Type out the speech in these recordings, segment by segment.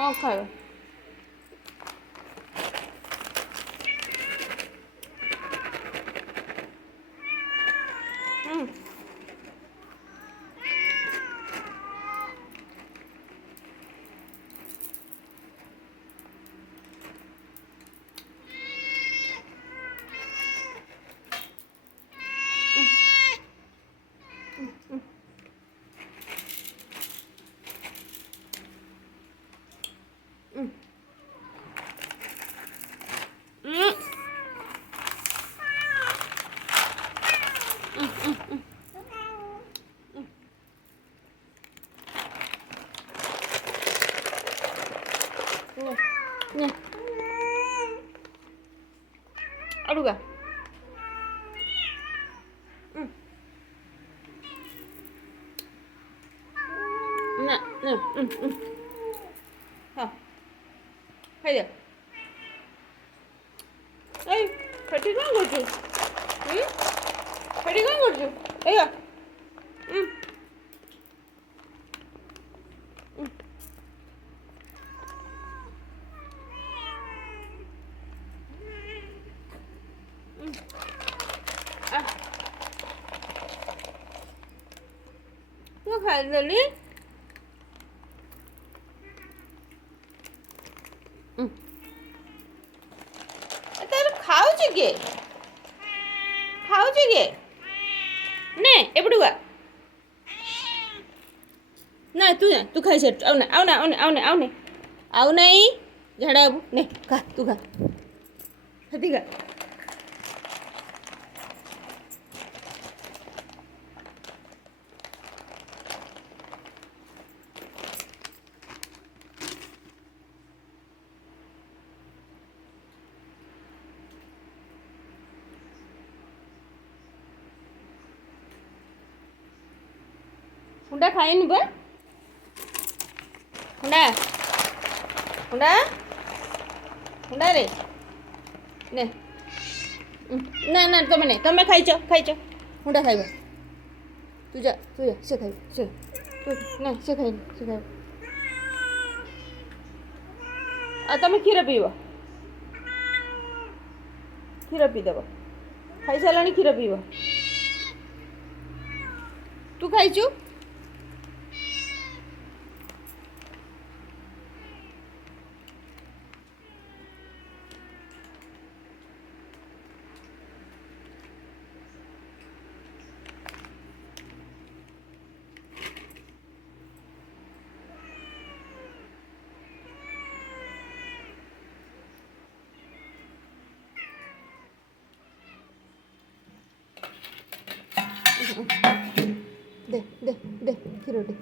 ହଁ ଖାଇବା। ହୁଁ ନେ अडुगा ନା ନା ହଁ ଖାଇଯା। ଏଇ ସେଠି କ'ଣ କରୁଛୁ? ସେଠି କ'ଣ କରୁଛୁ? ଏଇଆ ତୁ ଖାଇଦେଲି। ତାର ଖାଉଛି କିଏ? ଖାଉଛି କିଏ? ନେ ଏପଟକୁ ଆ। ନା ତୁ ଖାଇସାରିଛୁ। ଆଉ ଆଉ ନାହିଁ ଝାଡ଼ା ହବୁ। ନେ ଖା, ତୁ ଖା, ସେଠି ଖା। हुंडा खाइनि बा हुंडा हुंडा हुंडा रे ने ना ना तमें खाइଛ हुंडा खाइब। तू जा से खाइब से ना से खाइब आ तमें क्षीर पीब। क्षीर पीदेव खाई सारा क्षीर पीब। तू खाइଛୁ? दे क्षीर दे।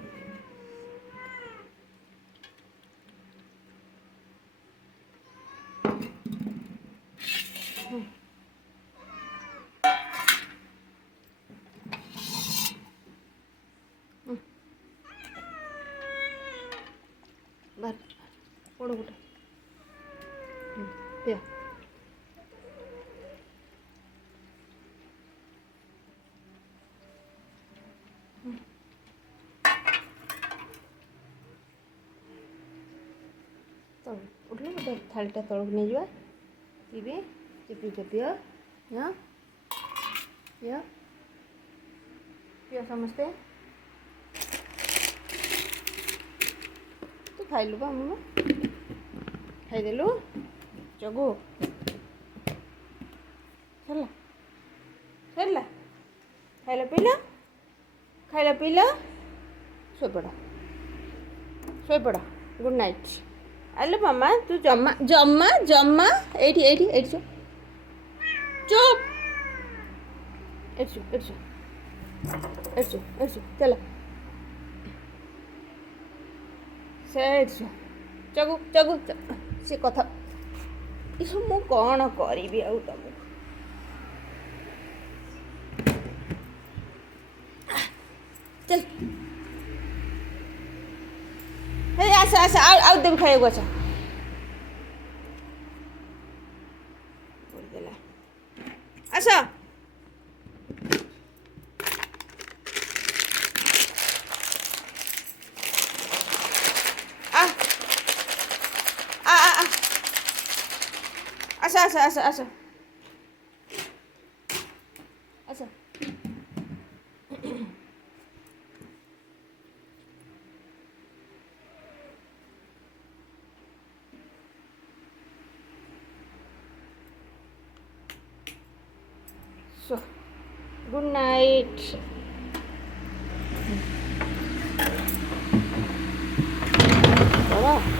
बार पड़ गोटे पिया। उठल गोटे थालीटा तलक नहीं जा पीबे चिपी पियो हाँ पियो पियो समस्ते। तू खाइलु बा मम्मा खाइदेलु जगु सरला खाइल पीला शोपड़ गुड नाइट। अरे मामा तू जम्मा जम्मा जम्मा एठी चुप चुप चल जगु से कथा मु कौन करी आउ तुमको चल आस आउ देवी खाइबू आस आस आ असं असं. So good night. बाबा